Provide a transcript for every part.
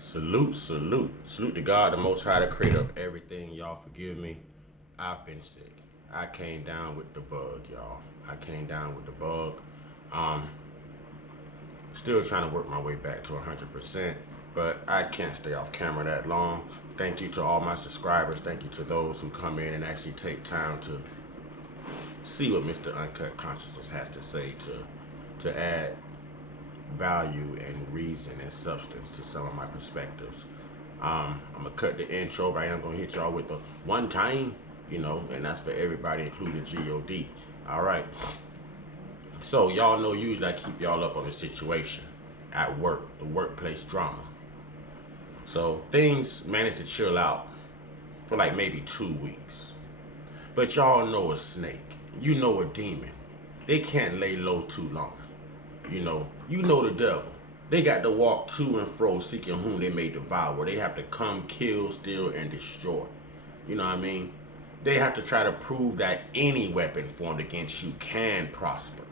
Salute, salute. Salute to God, the Most High, the creator of everything. Y'all forgive me. I've been sick. I came down with the bug, y'all. I came down with the bug. Um, Still trying to work my way back to 100%, but I can't stay off camera that long. Thank you to all my subscribers. Thank you to those who come in and actually take time to see what Mr. Uncut Consciousness has to say to add value and reason and substance to some of my perspectives. I'm gonna cut the intro, but I am gonna hit y'all with the one time, and that's for everybody, including God. All right. So y'all know usually I keep y'all up on the situation at work, the workplace drama. So things managed to chill out for like maybe 2 weeks. But y'all know a snake, you know a demon. They can't lay low too long. You know the devil. They got to walk to and fro seeking whom they may devour. They have to come, kill, steal, and destroy. You know what I mean? They have to try to prove that any weapon formed against you can prosper.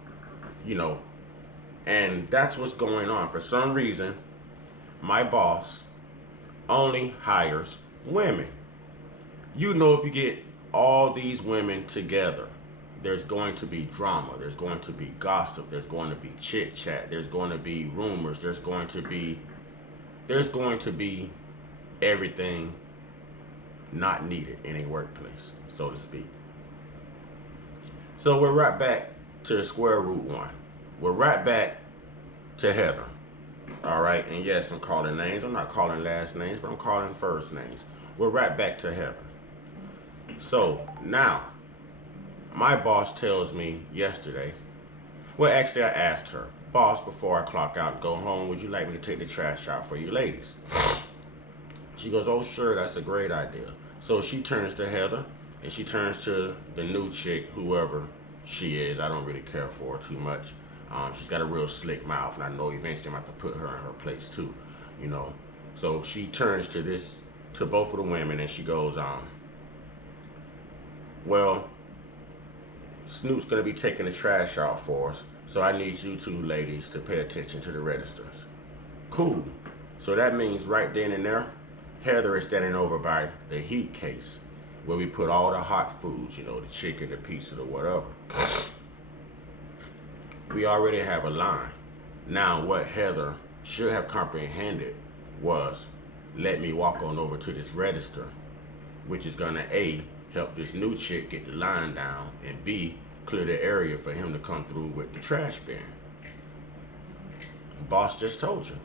You know, and that's what's going on. For some reason, my boss only hires women. If you get all these women together, there's going to be drama, there's going to be gossip, there's going to be chit chat, there's going to be rumors, there's going to be everything not needed in a workplace, so to speak. So we're right back to square root one. We're right back to Heather. All right, and yes, I'm calling names. I'm not calling last names, but I'm calling first names. We're right back to Heather. So now, my boss tells me yesterday, well, actually, I asked her, boss, before I clock out and go home, would you like me to take the trash out for you ladies? She goes, oh, sure, that's a great idea. So she turns to Heather, and she turns to the new chick, whoever she is. I don't really care for her too much. She's got a real slick mouth, and I know eventually I'm going to have to put her in her place too, So she turns to both of the women, and she goes, well, Snoop's going to be taking the trash out for us, so I need you two ladies to pay attention to the registers. Cool. So that means right then and there, Heather is standing over by the heat case where we put all the hot foods, the chicken, the pizza, the whatever. We already have a line. Now what Heather should have comprehended was, let me walk on over to this register, which is gonna A, help this new chick get the line down, and B, clear the area for him to come through with the trash bin. Boss just told you.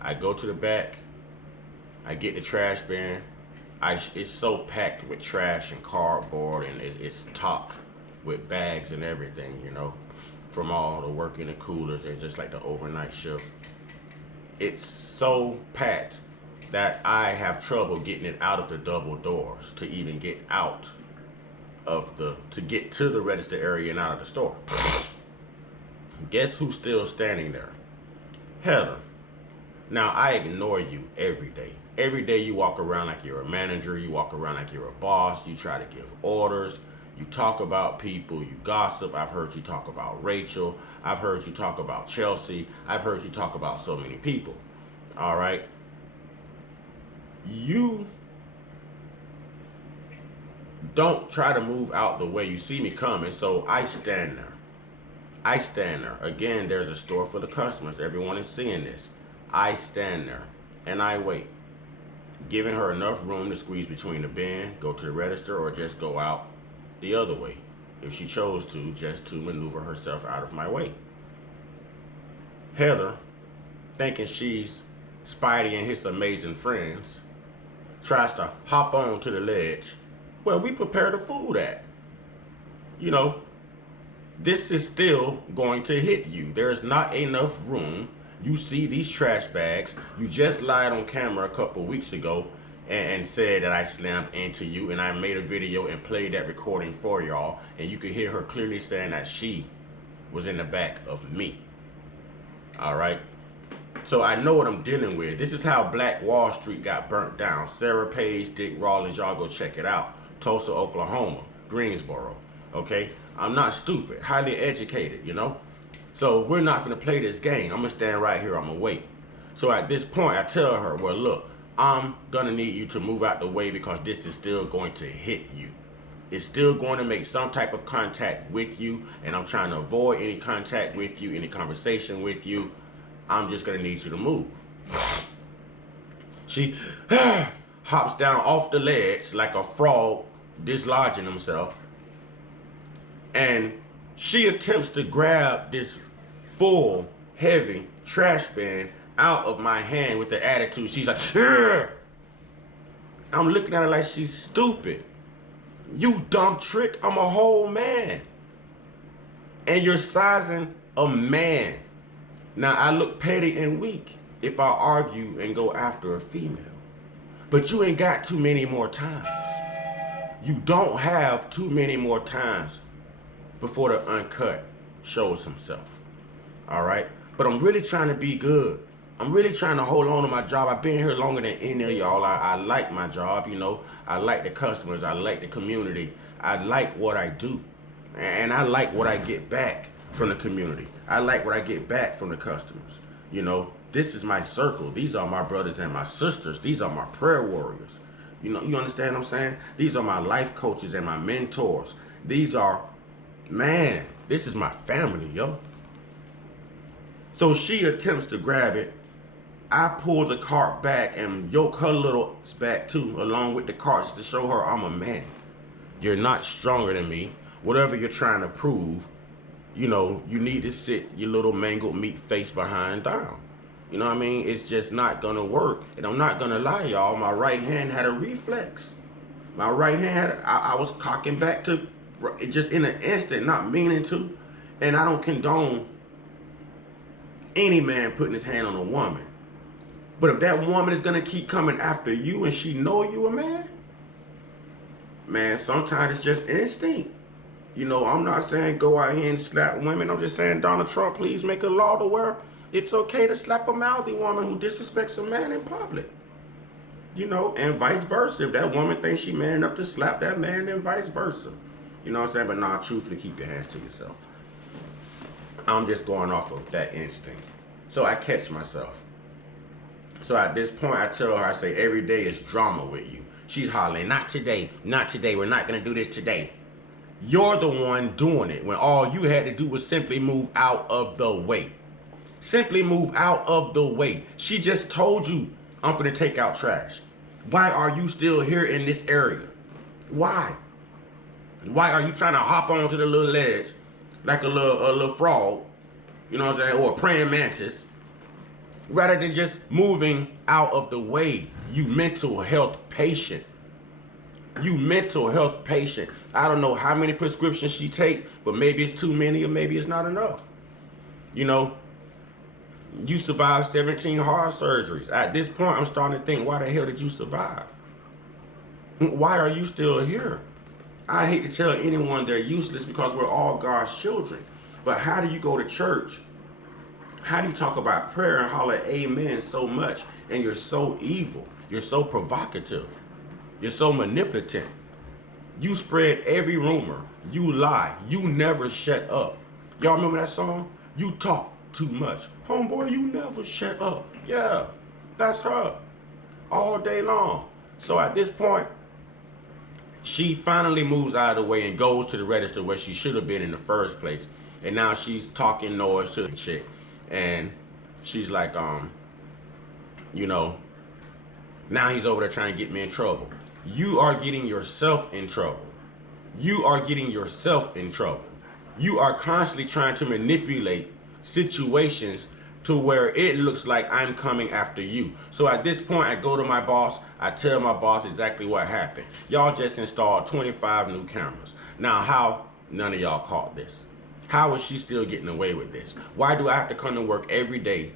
I go to the back, I get the trash bin. It's so packed with trash and cardboard, and it's topped with bags and everything, from all the work in the coolers and just like the overnight shift. It's so packed that I have trouble getting it out of the double doors to even get out to get to the register area and out of the store. Guess who's still standing there? Heather. Now, I ignore you every day. Every day you walk around like you're a manager, you walk around like you're a boss, you try to give orders, you talk about people, you gossip. I've heard you talk about Rachel, I've heard you talk about Chelsea, I've heard you talk about so many people. All right? You don't try to move out the way you see me coming, so I stand there. Again, there's a store for the customers. Everyone is seeing this. I stand there and I wait, giving her enough room to squeeze between the bin, go to the register, or just go out the other way if she chose to, just to maneuver herself out of my way. Heather, thinking she's Spidey and his amazing friends, tries to hop on to the ledge where we prepare the food at. This is still going to hit you. There's not enough room. You see these trash bags. You just lied on camera a couple weeks ago and said that I slammed into you, and I made a video and played that recording for y'all, and you could hear her clearly saying that she was in the back of me. All right? So I know what I'm dealing with. This is how Black Wall Street got burnt down. Sarah Page, Dick Rawlins, y'all go check it out. Tulsa, Oklahoma, Greensboro. Okay? I'm not stupid, highly educated, So we're not gonna play this game. I'm gonna stand right here, I'm gonna wait. So at this point, I tell her, well, look, I'm gonna need you to move out the way because this is still going to hit you. It's still going to make some type of contact with you, and I'm trying to avoid any contact with you, any conversation with you. I'm just gonna need you to move. She hops down off the ledge like a frog dislodging himself, and she attempts to grab this full, heavy trash bin out of my hand with the attitude. She's like, "Ugh." I'm looking at her like she's stupid. You dumb trick, I'm a whole man. And you're sizing a man. Now, I look petty and weak if I argue and go after a female. But you ain't got too many more times. You don't have too many more times before the Uncut shows himself. All right? But I'm really trying to be good. I'm really trying to hold on to my job. I've been here longer than any of y'all. I like my job, you know. I like the customers. I like the community. I like what I do. And I like what I get back from the community. I like what I get back from the customers. You know, this is my circle. These are my brothers and my sisters. These are my prayer warriors. You know, you understand what I'm saying? These are my life coaches and my mentors. These are, man, this is my family, yo. So she attempts to grab it. I pull the cart back and yoke her little back too, along with the carts to show her I'm a man. You're not stronger than me. Whatever you're trying to prove, you know, you need to sit your little mangled meat face behind down. You know what I mean? It's just not gonna work. And I'm not gonna lie, y'all. My right hand had a reflex. My right hand, I was cocking back to, just in an instant, not meaning to. And I don't condone any man putting his hand on a woman. But if that woman is gonna keep coming after you and she know you a man, man, sometimes it's just instinct. You know, I'm not saying go out here and slap women. I'm just saying, Donald Trump, please make a law to where it's okay to slap a mouthy woman who disrespects a man in public. You know, and vice versa. If that woman thinks she man enough to slap that man, then vice versa. You know what I'm saying? But nah, truthfully, keep your hands to yourself. I'm just going off of that instinct. So I catch myself. So at this point, I tell her, I say, every day is drama with you. She's hollering, not today, not today. We're not going to do this today. You're the one doing it when all you had to do was simply move out of the way. Simply move out of the way. She just told you, I'm going to take out trash. Why are you still here in this area? Why? Why are you trying to hop onto the little ledge like a little frog, you know what I'm saying, or a praying mantis, rather than just moving out of the way? You mental health patient. You mental health patient. I don't know how many prescriptions she take, but maybe it's too many or maybe it's not enough. You know, you survived 17 heart surgeries. At this point, I'm starting to think, why the hell did you survive? Why are you still here? I hate to tell anyone they're useless because we're all God's children. But how do you go to church? How do you talk about prayer and holler amen so much and you're so evil? You're so provocative. You're so manipulative. You spread every rumor. You lie. You never shut up. Y'all remember that song? You talk too much. Homeboy, you never shut up. Yeah, that's her. All day long. So at this point, she finally moves out of the way and goes to the register where she should have been in the first place. And now she's talking noise to the chick. And she's like, you know, now he's over there trying to get me in trouble. You are getting yourself in trouble. You are getting yourself in trouble. You are constantly trying to manipulate situations to where it looks like I'm coming after you. So at this point, I go to my boss. I tell my boss exactly what happened. Y'all just installed 25 new cameras. Now, how none of y'all caught this? How is she still getting away with this? Why do I have to come to work every day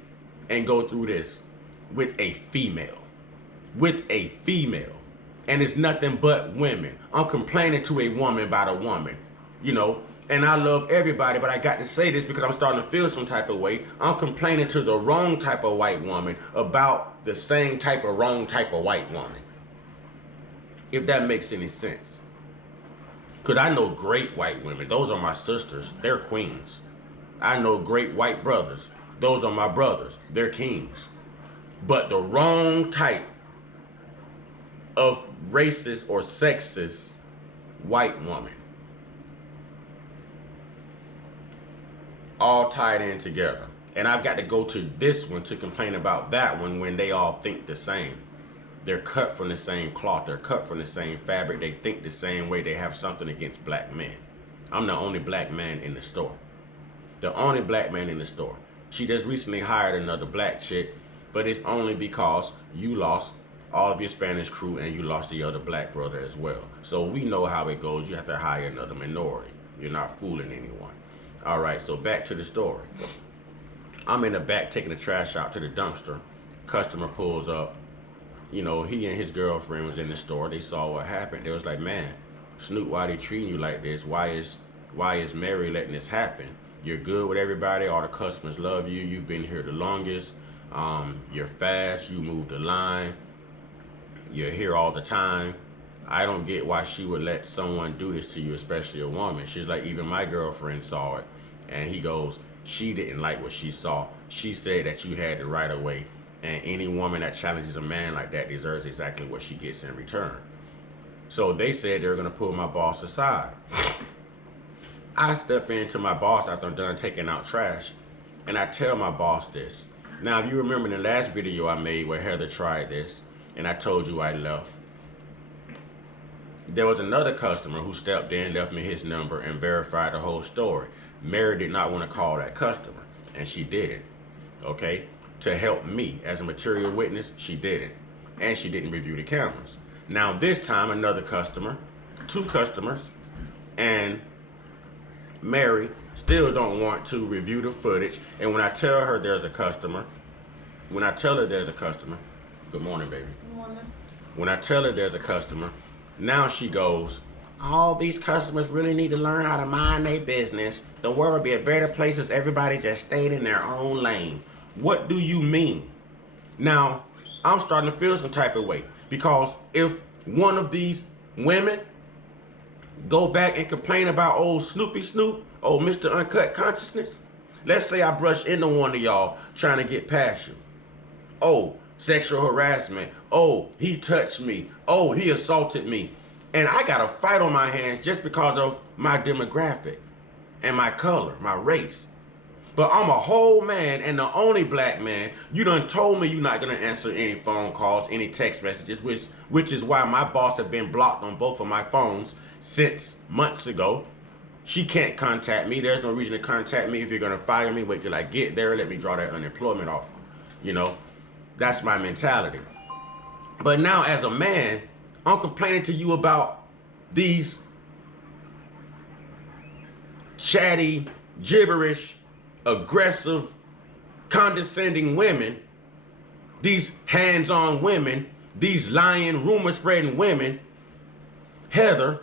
and go through this with a female? With a female. And it's nothing but women. I'm complaining to a woman about a woman, you know. And I love everybody, but I got to say this because I'm starting to feel some type of way. I'm complaining to the wrong type of white woman about the same type of wrong type of white woman. If that makes any sense. Because I know great white women. Those are my sisters. They're queens. I know great white brothers. Those are my brothers. They're kings. but the wrong type of racist or sexist white woman. All tied in together. And I've got to go to this one to complain about that one when they all think the same. They're cut from the same cloth. They're cut from the same fabric. They think the same way. They have something against black men. I'm the only black man in the store. The only black man in the store. She just recently hired another black chick, but it's only because you lost all of your Spanish crew and you lost the other black brother as well. So we know how it goes. You have to hire another minority. You're not fooling anyone. All right, so back to the story. I'm in the back taking the trash out to the dumpster. Customer pulls up. You know, he and his girlfriend was in the store. They saw what happened. They was like, man, Snoop, why they treating you like this? Why is Mary letting this happen? You're good with everybody. All the customers love you. You've been here the longest. You're fast. You move the line. You're here all the time. I don't get why she would let someone do this to you, especially a woman. She's like, even my girlfriend saw it. And he goes, she didn't like what she saw. She said that you had the right of way. And any woman that challenges a man like that deserves exactly what she gets in return. So they said they're going to pull my boss aside. I step into my boss after I'm done taking out trash. And I tell my boss this. Now, if you remember in the last video I made where Heather tried this, and I told you I left, there was another customer who stepped in, left me his number, and verified the whole story. Mary did not want to call that customer, and she didn't, okay? To help me as a material witness, she didn't. And she didn't review the cameras. Now this time, another customer, two customers, and Mary still don't want to review the footage. And when I tell her there's a customer, good morning, baby. Good morning. When I tell her there's a customer, now she goes, all these customers really need to learn how to mind their business. The world would be a better place if everybody just stayed in their own lane. What do you mean? Now, I'm starting to feel some type of way, because if one of these women go back and complain about old Snoopy Snoop, old Mr. Uncut Consciousness, let's say I brush into one of y'all trying to get past you. Oh, sexual harassment. Oh, he touched me. Oh, he assaulted me. And I got a fight on my hands just because of my demographic and my color, my race. But I'm a whole man and the only black man. You done told me you're not going to answer any phone calls, any text messages, which is why my boss have been blocked on both of my phones since months ago. She can't contact me. There's no reason to contact me. If you're going to fire me, wait till I get there. Let me draw that unemployment off. You know, that's my mentality. But now as a man, I'm complaining to you about these chatty, gibberish, aggressive, condescending women, these hands-on women, these lying, rumor-spreading women, Heather,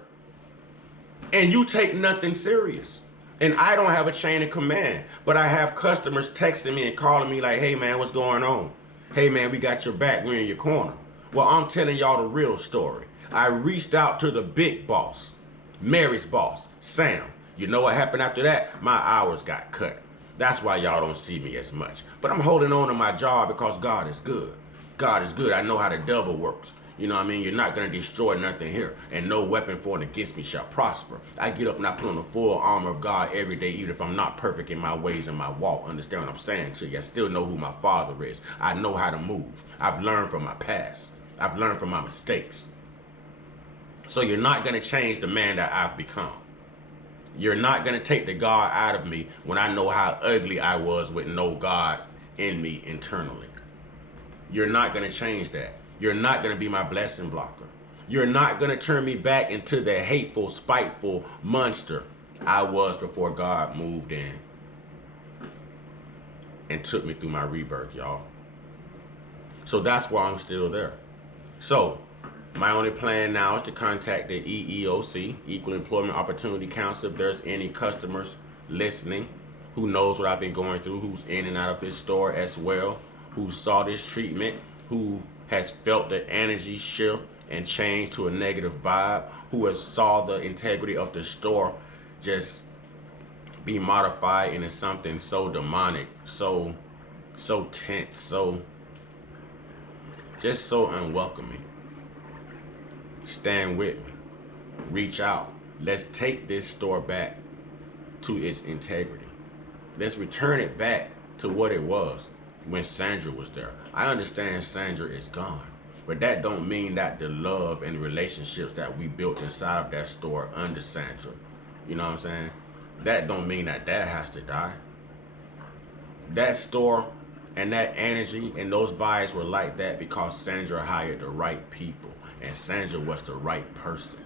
and you take nothing serious. And I don't have a chain of command, but I have customers texting me and calling me like, hey man, what's going on? Hey man, we got your back, we're in your corner. Well, I'm telling y'all the real story. I reached out to the big boss, Mary's boss, Sam. You know what happened after that? My hours got cut. That's why y'all don't see me as much. But I'm holding on to my job because God is good. God is good. I know how the devil works. You know what I mean? You're not going to destroy nothing here. And no weapon formed against me shall prosper. I get up and I put on the full armor of God every day, even if I'm not perfect in my ways and my walk. Understand what I'm saying to you? I still know who my father is. I know how to move. I've learned from my past. I've learned from my mistakes. So you're not going to change the man that I've become. You're not going to take the God out of me when I know how ugly I was with no God in me internally. You're not going to change that. You're not going to be my blessing blocker. You're not going to turn me back into the hateful, spiteful monster I was before God moved in and took me through my rebirth, y'all. So that's why I'm still there. So my only plan now is to contact the EEOC, Equal Employment Opportunity Council, if there's any customers listening who knows what I've been going through, who's in and out of this store as well, who saw this treatment, who has felt the energy shift and change to a negative vibe, who has saw the integrity of the store just be modified into something so demonic, so tense, so just so unwelcoming. Stand with me. Reach out. Let's take this store back to its integrity. Let's return it back to what it was when Sandra was there. I understand Sandra is gone, but that don't mean that the love and relationships that we built inside of that store under Sandra, you know what I'm saying? That don't mean that that has to die. That store and that energy and those vibes were like that because Sandra hired the right people and Sandra was the right person.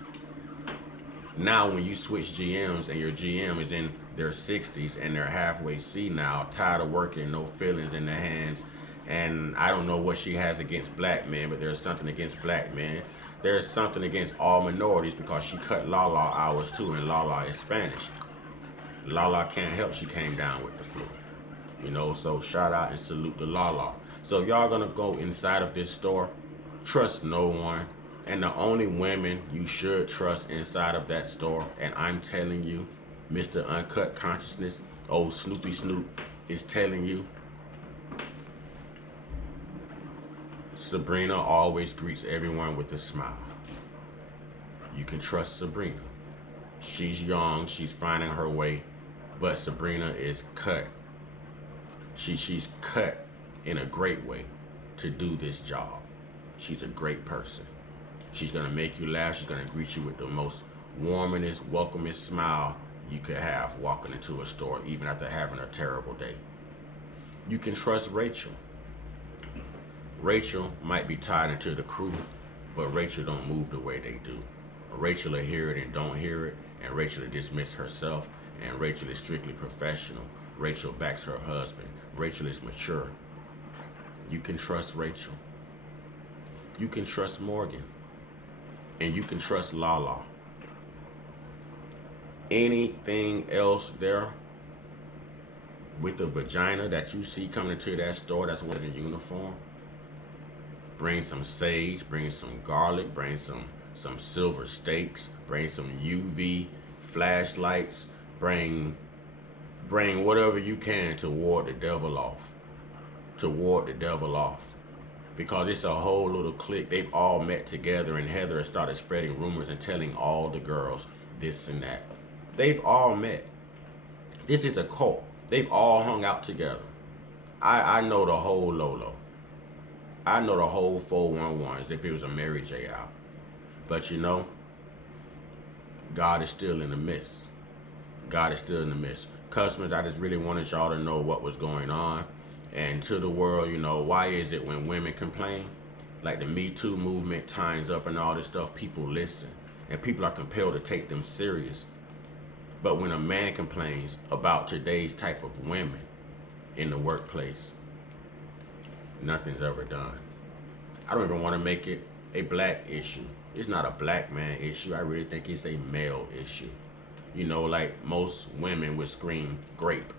Now when you switch GMs and your GM is in their 60s and they're halfway senile, tired of working, no feelings in their hands, and I don't know what she has against black men, but there's something against black men. There's something against all minorities because she cut Lala hours too, and Lala is Spanish. Lala can't help she came down with the flu. You know, so shout out and salute to Lala. So if y'all gonna go inside of this store, trust no one. And the only women you should trust inside of that store, and I'm telling you, Mr. Uncut Consciousness, old Snoopy Snoop, is telling you, Sabrina always greets everyone with a smile. You can trust Sabrina. She's young, she's finding her way, but Sabrina is cut. She's cut in a great way to do this job. She's a great person. She's gonna make you laugh. She's gonna greet you with the most warmest, welcomest smile you could have walking into a store, even after having a terrible day. You can trust Rachel. Rachel might be tied into the crew, but Rachel don't move the way they do. Rachel will hear it and don't hear it, and Rachel will dismiss herself, and Rachel is strictly professional. Rachel backs her husband. Rachel is mature. You can trust Rachel. You can trust Morgan. And you can trust Lala. Anything else there with the vagina that you see coming into that store that's wearing a uniform, bring some sage, bring some garlic, bring some silver steaks, bring some UV flashlights, bring whatever you can to ward the devil off. To ward the devil off. Because it's a whole little clique. They've all met together, and Heather has started spreading rumors and telling all the girls this and that. They've all met. This is a cult. They've all hung out together. I know the whole Lolo. I know the whole 411s if it was a Mary J out. But you know, God is still in the midst. God is still in the midst. Customers, I just really wanted y'all to know what was going on. And to the world, you know, why is it when women complain, like the Me Too movement, Time's Up and all this stuff, people listen. And people are compelled to take them serious. But when a man complains about today's type of women in the workplace, nothing's ever done. I don't even want to make it a black issue. It's not a black man issue. I really think it's a male issue. You know, like most women would scream grape.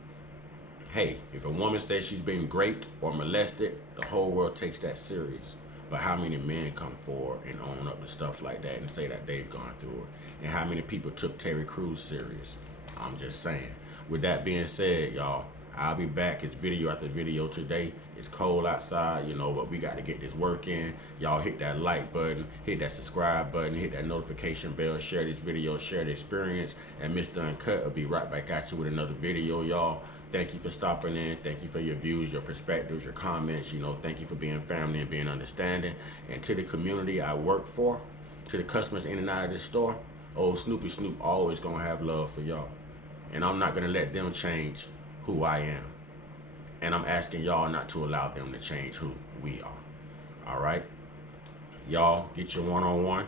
Hey, if a woman says she's been raped or molested, the whole world takes that serious. But how many men come forward and own up to stuff like that and say that they've gone through it? And how many people took Terry Crews serious? I'm just saying. With that being said, y'all, I'll be back. It's video after video today. It's cold outside, you know, but we got to get this work in. Y'all hit that like button, hit that subscribe button, hit that notification bell, share this video, share the experience, and Mr. Uncut will be right back at you with another video, y'all. Thank you for stopping in. Thank you for your views, your perspectives, your comments. You know, thank you for being family and being understanding. And to the community I work for, to the customers in and out of this store, old Snoopy Snoop always gonna have love for y'all. And I'm not gonna let them change who I am. And I'm asking y'all not to allow them to change who we are. All right? Y'all, get your one-on-one.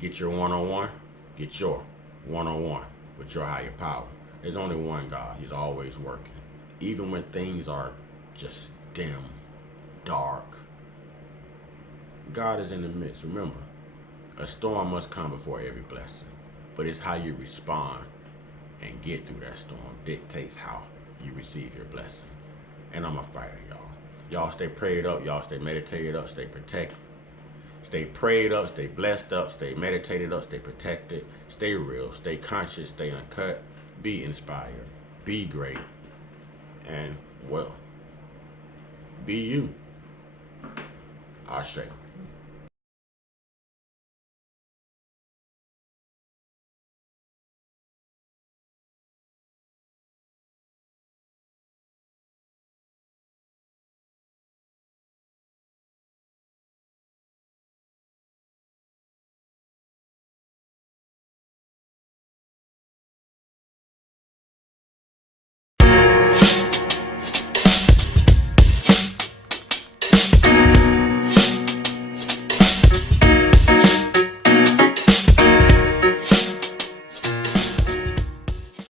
Get your one-on-one. Get your one-on-one with your higher power. There's only one God. He's always working. Even when things are just dim, dark, God is in the midst. Remember, a storm must come before every blessing. But it's how you respond and get through that storm dictates how you receive your blessing. And I'm a fighter, y'all. Y'all stay prayed up. Y'all stay meditated up. Stay protected. Stay prayed up. Stay blessed up. Stay meditated up. Stay protected. Stay real. Stay conscious. Stay uncut. Be inspired. Be great. And, well, be you. Ashe.